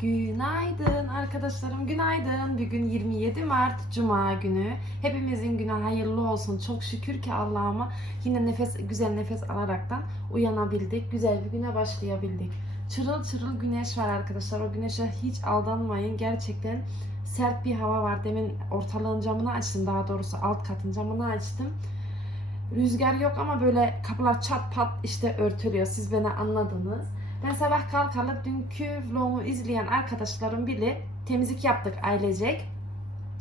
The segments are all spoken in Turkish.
Günaydın arkadaşlarım, günaydın. Bugün 27 Mart Cuma günü. Hepimizin günü hayırlı olsun. Çok şükür ki Allah'ıma yine nefes güzel nefes alaraktan uyanabildik. Güzel bir güne başlayabildik. Çırıl çırıl güneş var arkadaşlar. O güneşe hiç aldanmayın. Gerçekten sert bir hava var. Demin ortalığın camını açtım. Daha doğrusu alt katın camını açtım. Rüzgar yok ama böyle kapılar çat pat işte örtülüyor. Siz beni anladınız. Ben sabah kalkalı dünkü vlogumu izleyen arkadaşlarım bilir temizlik yaptık ailecek.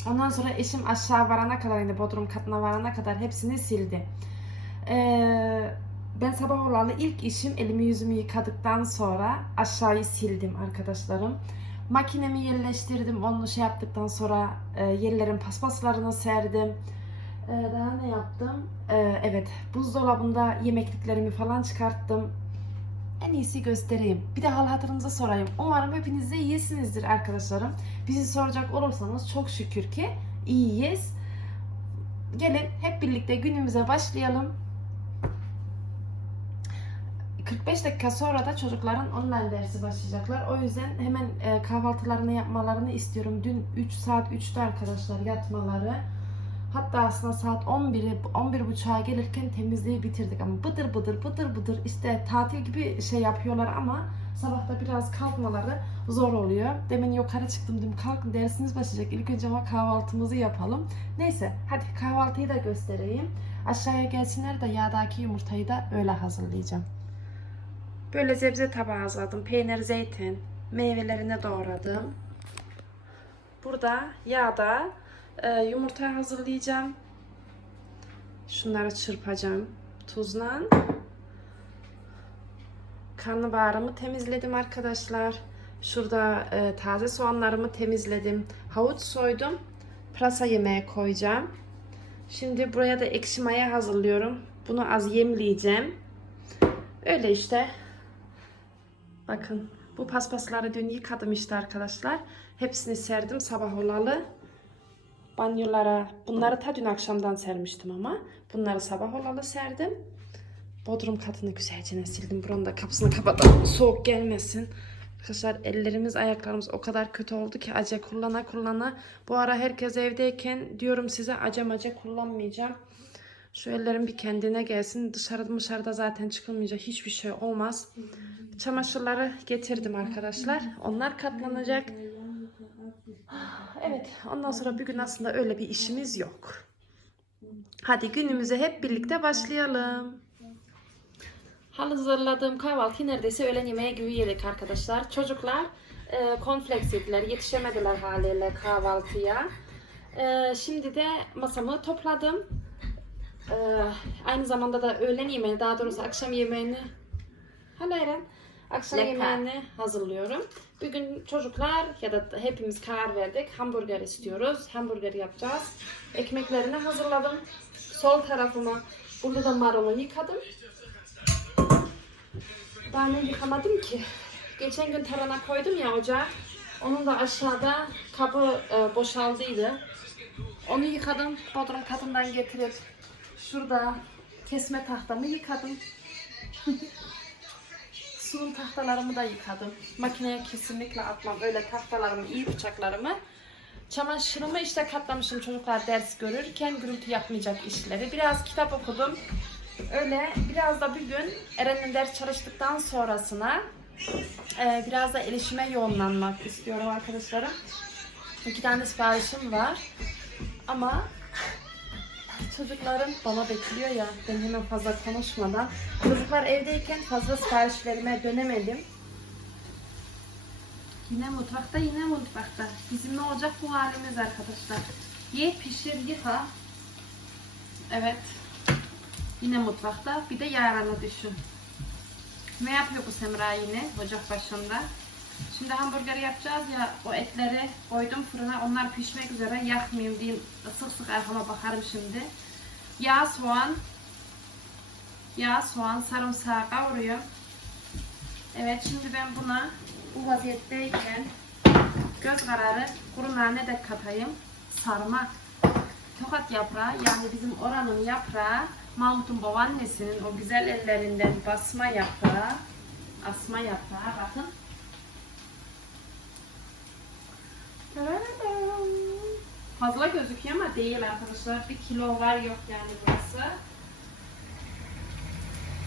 Ondan sonra eşim aşağı varana kadar yani bodrum katına varana kadar hepsini sildi. Ee, ben sabah olalı ilk işim elimi yüzümü yıkadıktan sonra aşağıyı sildim arkadaşlarım. Makinemi yerleştirdim. Onu şey yaptıktan sonra e, yerlerin paspaslarını serdim. Ee, daha ne yaptım? Ee, evet buzdolabında yemekliklerimi falan çıkarttım. En iyisi göstereyim. Bir de hal hatırınıza sorayım. Umarım hepiniz de iyisinizdir arkadaşlarım. Bizi soracak olursanız çok şükür ki iyiyiz. Gelin hep birlikte günümüze başlayalım. 45 dakika sonra da çocukların online dersi başlayacaklar. O yüzden hemen e, kahvaltılarını yapmalarını istiyorum. Dün 3 saat 3'te arkadaşlar yatmaları. Hatta aslında saat 11'i 11.30'a gelirken temizliği bitirdik ama bıdır bıdır bıdır bıdır işte tatil gibi şey yapıyorlar ama sabahta biraz kalkmaları zor oluyor. Demin yukarı çıktım dedim kalkın dersiniz başlayacak. İlk önce ama kahvaltımızı yapalım. Neyse hadi kahvaltıyı da göstereyim. Aşağıya gelsinler de yağdaki yumurtayı da öyle hazırlayacağım. Böyle zebze tabağı hazırladım. Peynir, zeytin, meyvelerini doğradım. Burada yağda e, yumurta hazırlayacağım. Şunları çırpacağım tuzla. Karnabaharımı temizledim arkadaşlar. Şurada e, taze soğanlarımı temizledim. Havuç soydum. Pırasa yemeğe koyacağım. Şimdi buraya da ekşi maya hazırlıyorum. Bunu az yemleyeceğim. Öyle işte. Bakın bu paspasları dün yıkadım işte arkadaşlar. Hepsini serdim sabah olalı banyolara. Bunları ta dün akşamdan sermiştim ama. Bunları sabah olalı serdim. Bodrum katını güzelce sildim. Buranın da kapısını kapatalım. Soğuk gelmesin. Arkadaşlar ellerimiz ayaklarımız o kadar kötü oldu ki ace kullana kullana. Bu ara herkes evdeyken diyorum size acem ace kullanmayacağım. Şu ellerim bir kendine gelsin. Dışarıda dışarıda zaten çıkılmayacak hiçbir şey olmaz. Çamaşırları getirdim arkadaşlar. Onlar katlanacak. Evet, ondan sonra bugün aslında öyle bir işimiz yok. Hadi günümüze hep birlikte başlayalım. Hazırladığım kahvaltıyı neredeyse öğlen yemeği gibi yedik arkadaşlar. Çocuklar e, cornflakes yediler, yetişemediler haliyle kahvaltıya. E, şimdi de masamı topladım. E, aynı zamanda da öğlen yemeğini, daha doğrusu akşam yemeğini... Hala Eren. Akşam Lecker. yemeğini hazırlıyorum. Bugün çocuklar ya da hepimiz karar verdik. Hamburger istiyoruz. Hamburger yapacağız. Ekmeklerini hazırladım. Sol tarafıma burada da marulu yıkadım. Daha ne yıkamadım ki. Geçen gün tarhana koydum ya ocağa. Onun da aşağıda kabı e, boşaldıydı. Onu yıkadım. Bodrum katından getirip şurada kesme tahtamı yıkadım. Sunum tahtalarımı da yıkadım. Makineye kesinlikle atmam. Öyle tahtalarımı, iyi bıçaklarımı. Çamaşırımı işte katlamışım çocuklar ders görürken gürültü yapmayacak işleri. Biraz kitap okudum. Öyle biraz da bir gün Eren'in ders çalıştıktan sonrasına e, biraz da el işime yoğunlanmak istiyorum arkadaşlarım. İki tane siparişim var. Ama çocuklarım bana bekliyor ya ben hemen fazla konuşmadan. Çocuklar evdeyken fazla siparişlerime dönemedim. Yine mutfakta yine mutfakta. Bizim ne olacak bu halimiz arkadaşlar. Ye pişir yıka. Evet. Yine mutfakta. Bir de yarana düşün. Ne yapıyor bu Semra yine ocak başında? Şimdi hamburger yapacağız ya o etleri koydum fırına onlar pişmek üzere yakmayayım diyeyim sık sık arkama bakarım şimdi. Yağ soğan yağ soğan sarımsağı kavuruyorum. Evet şimdi ben buna bu vaziyetteyken göz kararı kuru nane de katayım. Sarma. Tokat yaprağı yani bizim oranın yaprağı Mahmut'un babaannesinin o güzel ellerinden basma yaprağı asma yaprağı bakın Fazla gözüküyor ama değil arkadaşlar. Bir kilo var yok yani burası.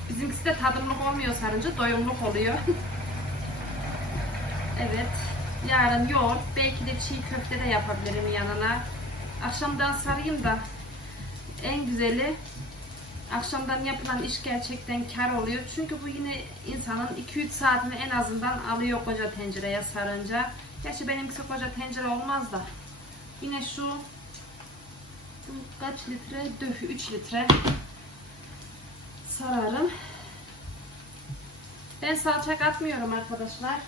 Bizimkisi de tadımlık olmuyor sarınca doyumluk oluyor. evet. Yarın yoğurt, belki de çiğ köfte de yapabilirim yanına. Akşamdan sarayım da en güzeli akşamdan yapılan iş gerçekten kar oluyor. Çünkü bu yine insanın 2-3 saatini en azından alıyor koca tencereye sarınca. Gerçi benimkisi koca tencere olmaz da. Yine şu kaç litre? 3 litre sararım. Ben salça katmıyorum arkadaşlar.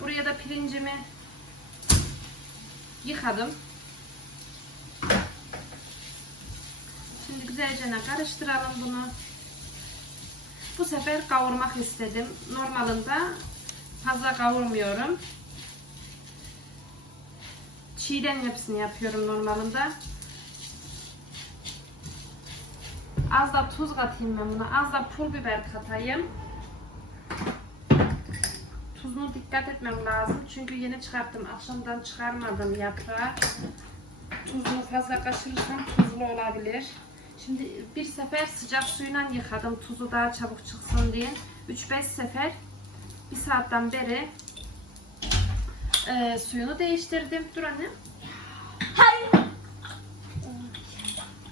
Buraya da pirincimi yıkadım. Şimdi güzelce karıştıralım bunu. Bu sefer kavurmak istedim. Normalinde fazla kavurmuyorum. Çiğden hepsini yapıyorum normalinde. Az da tuz katayım ben buna. Az da pul biber katayım. Tuzunu dikkat etmem lazım. Çünkü yeni çıkarttım. Akşamdan çıkarmadım yaprağı. Tuzunu fazla kaçırırsam tuzlu olabilir. Şimdi bir sefer sıcak suyla yıkadım. Tuzu daha çabuk çıksın diye. 3-5 sefer bir saatten beri e, suyunu değiştirdim. Dur anne.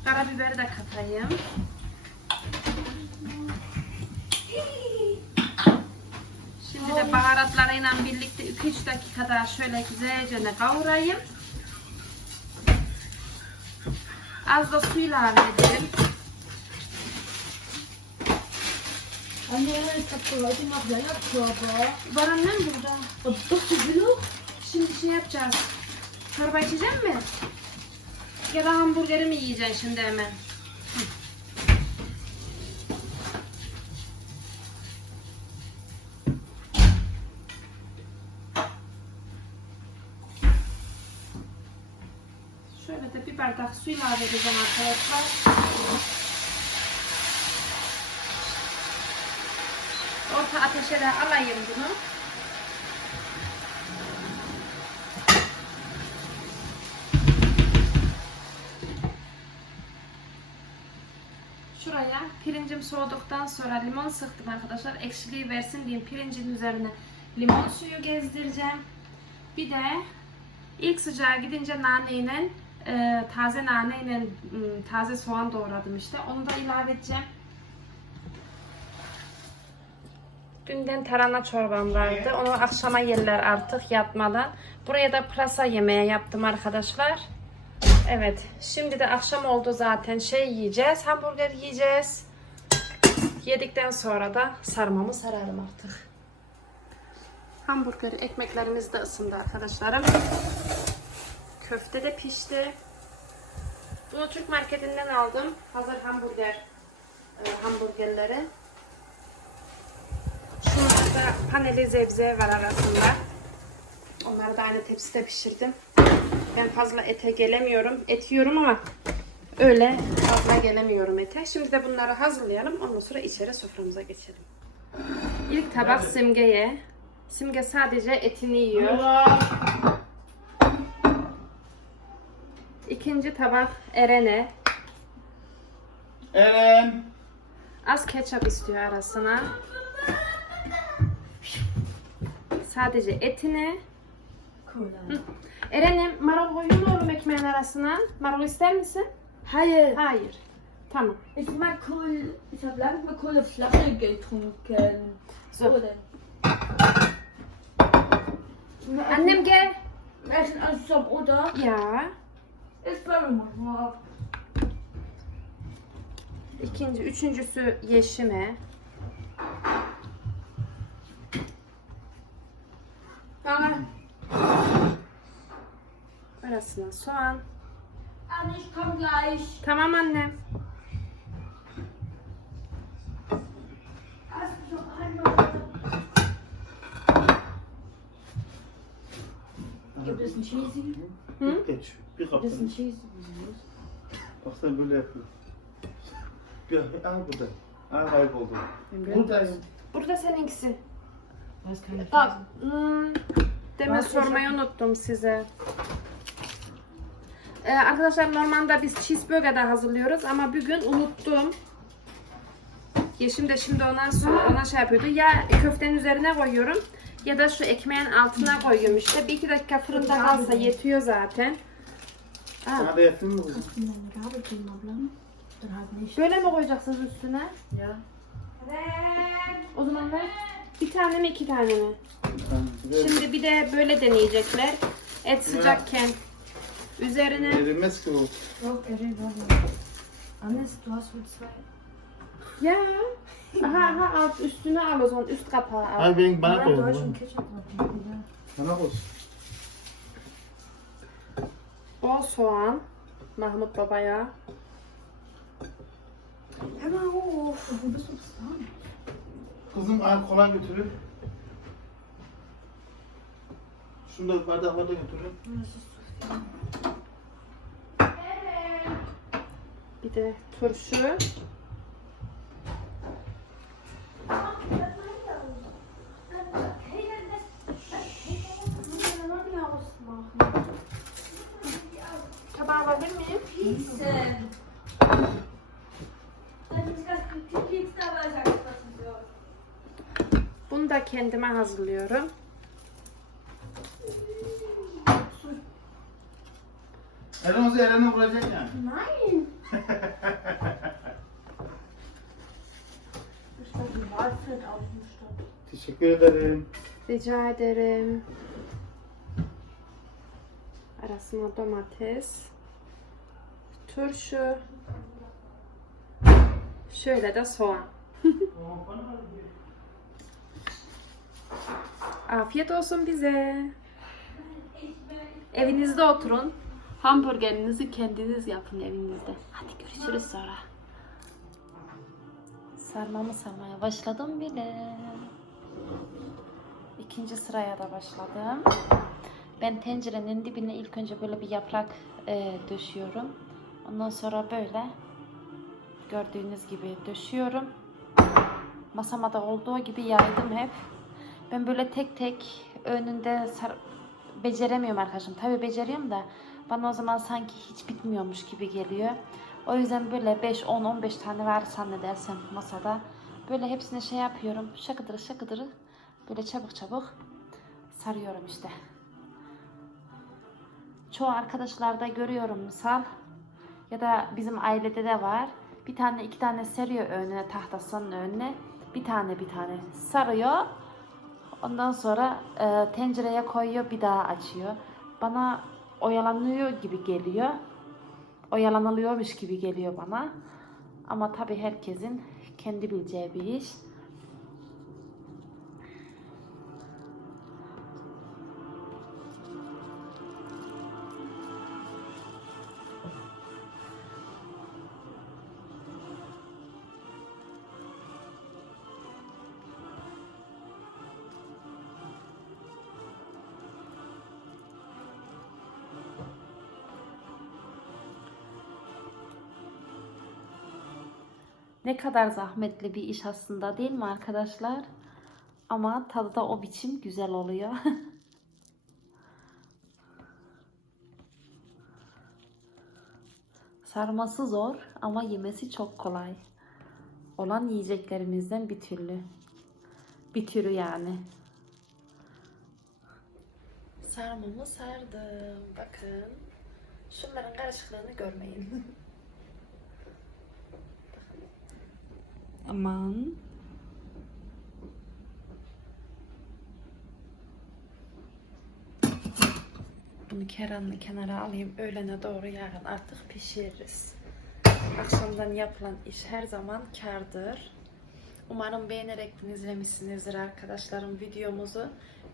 Karabiberi de katayım. Şimdi de baharatlarıyla birlikte 2-3 dakika daha şöyle güzelce de kavurayım. Az da su ilave edelim. Anne, hab für heute noch Sellerkörper. Var annem burada. So billig. Şimdi şey yapacağız. Çorba içecek mi? Ya da hamburgeri mi yiyeceksin şimdi hemen? Şöyle de bir bardak su ilave edeceğim arkadaşlar. Orta ateşe de alayım bunu. Şuraya pirincim soğuduktan sonra limon sıktım arkadaşlar. Ekşiliği versin diye pirincin üzerine limon suyu gezdireceğim. Bir de ilk sıcağı gidince naneyle e, taze naneyle taze soğan doğradım işte. Onu da ilave edeceğim. Dünden tarhana çorbam vardı. Onu akşama yerler artık yatmadan. Buraya da pırasa yemeği yaptım arkadaşlar. Evet. Şimdi de akşam oldu zaten. Şey yiyeceğiz. Hamburger yiyeceğiz. Yedikten sonra da sarmamı sararım artık. Hamburger ekmeklerimiz de ısındı arkadaşlarım. Köfte de pişti. Bunu Türk marketinden aldım. Hazır hamburger e, hamburgerleri. Şunlarda paneli zebze var arasında. Onları da aynı tepside pişirdim. Ben fazla ete gelemiyorum. Et yiyorum ama öyle fazla gelemiyorum ete. Şimdi de bunları hazırlayalım. Ondan sonra içeri soframıza geçelim. İlk tabak Simge'ye. Simge sadece etini yiyor. İkinci tabak Eren'e. Eren. Az ketçap istiyor arasına. Sadece etini. Cool. Eren'im marul koyun oğlum ekmeğin arasına. Marul ister misin? Hayır. Hayır. Tamam. Ich mag Kohl. Ich habe lange mal Kohl auf Flasche getrunken. So. So denn. Annem gel. Essen zusammen, oder? Ya. Ich bleibe mal. İkinci, üçüncüsü yeşime. Arasına soğan. Anne, ich komm gleich. Tamam einmal. Gibt es einen Cheesy? Hı? Geç. Bir Gibt es einen kapın. Cheesy? Bak sen böyle yapıyorsun. Bir, aa burada. Aa kayboldu. Buradayım. Burada seninkisi. Da ist keine Bak. Hmm, demin Bak, sormayı unuttum size. Ee, arkadaşlar normalde biz cheeseburger de hazırlıyoruz ama bugün unuttum. Yeşim de şimdi ona, ona şey yapıyordu. Ya köftenin üzerine koyuyorum ya da şu ekmeğin altına koyuyorum işte. Bir iki dakika fırında kalsa yetiyor zaten. Sana da yaptın mı kızım? Böyle mi koyacaksınız üstüne? Ja. O zaman ver. Bir tane mi iki tane mi? Şimdi bir de böyle deneyecekler. Et sıcakken üzerine Erimez ki bu. Er redet auch. Hannes, du hast wohl zwei. ya aha aha alt üstüne al o zaman üst kapağı al. Hayır benim bana koy. drauf. Ja. Bana koy. O soğan Mahmut babaya. Wo bist du dran? Kızım ay kola götürün. Şunu da bardaklarda götürün. Das ist Bir de turşu. Tabağı alabilir miyim? Bunu da kendime hazırlıyorum. Olsa Eren'e vuracak yani. Nein! Teşekkür ederim. Rica ederim. Arasına domates. Turşu. Şöyle de soğan. Afiyet olsun bize. Evinizde oturun. Hamburgerinizi kendiniz yapın evinizde. Hadi görüşürüz sonra. Sarmamı sarmaya başladım bile. İkinci sıraya da başladım. Ben tencerenin dibine ilk önce böyle bir yaprak e, döşüyorum. Ondan sonra böyle gördüğünüz gibi döşüyorum. Masama da olduğu gibi yaydım hep. Ben böyle tek tek önünde sar beceremiyorum arkadaşım. Tabi beceriyorum da bana o zaman sanki hiç bitmiyormuş gibi geliyor. O yüzden böyle 5, 10, 15 tane var zannedersem masada. Böyle hepsini şey yapıyorum. Şakıdırı şakıdırı böyle çabuk çabuk sarıyorum işte. Çoğu arkadaşlarda görüyorum misal ya da bizim ailede de var. Bir tane iki tane seriyor önüne tahtasının önüne. Bir tane bir tane sarıyor. Ondan sonra e, tencereye koyuyor bir daha açıyor. Bana oyalanıyor gibi geliyor. Oyalanılıyormuş gibi geliyor bana. Ama tabii herkesin kendi bileceği bir iş. Ne kadar zahmetli bir iş aslında değil mi arkadaşlar? Ama tadı da o biçim güzel oluyor. Sarması zor ama yemesi çok kolay. Olan yiyeceklerimizden bir türlü. Bir türü yani. Sarmamı sardım. Bakın. Şunların karışıklığını görmeyin. Aman. Bunu keranla kenara alayım. Öğlene doğru yarın artık pişiririz. Akşamdan yapılan iş her zaman kardır. Umarım beğenerek izlemişsinizdir arkadaşlarım videomuzu.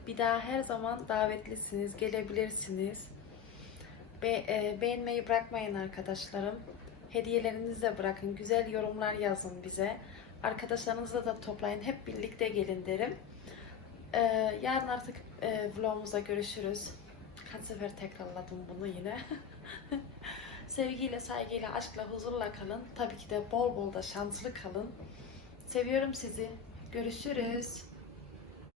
Bir daha her zaman davetlisiniz, gelebilirsiniz. Be e, beğenmeyi bırakmayın arkadaşlarım. Hediyelerinizi de bırakın. Güzel yorumlar yazın bize. Arkadaşlarınızla da toplayın. Hep birlikte gelin derim. Ee, yarın artık e, vlogumuzda görüşürüz. Kaç sefer tekrarladım bunu yine. Sevgiyle, saygıyla, aşkla, huzurla kalın. Tabii ki de bol bol da şanslı kalın. Seviyorum sizi. Görüşürüz.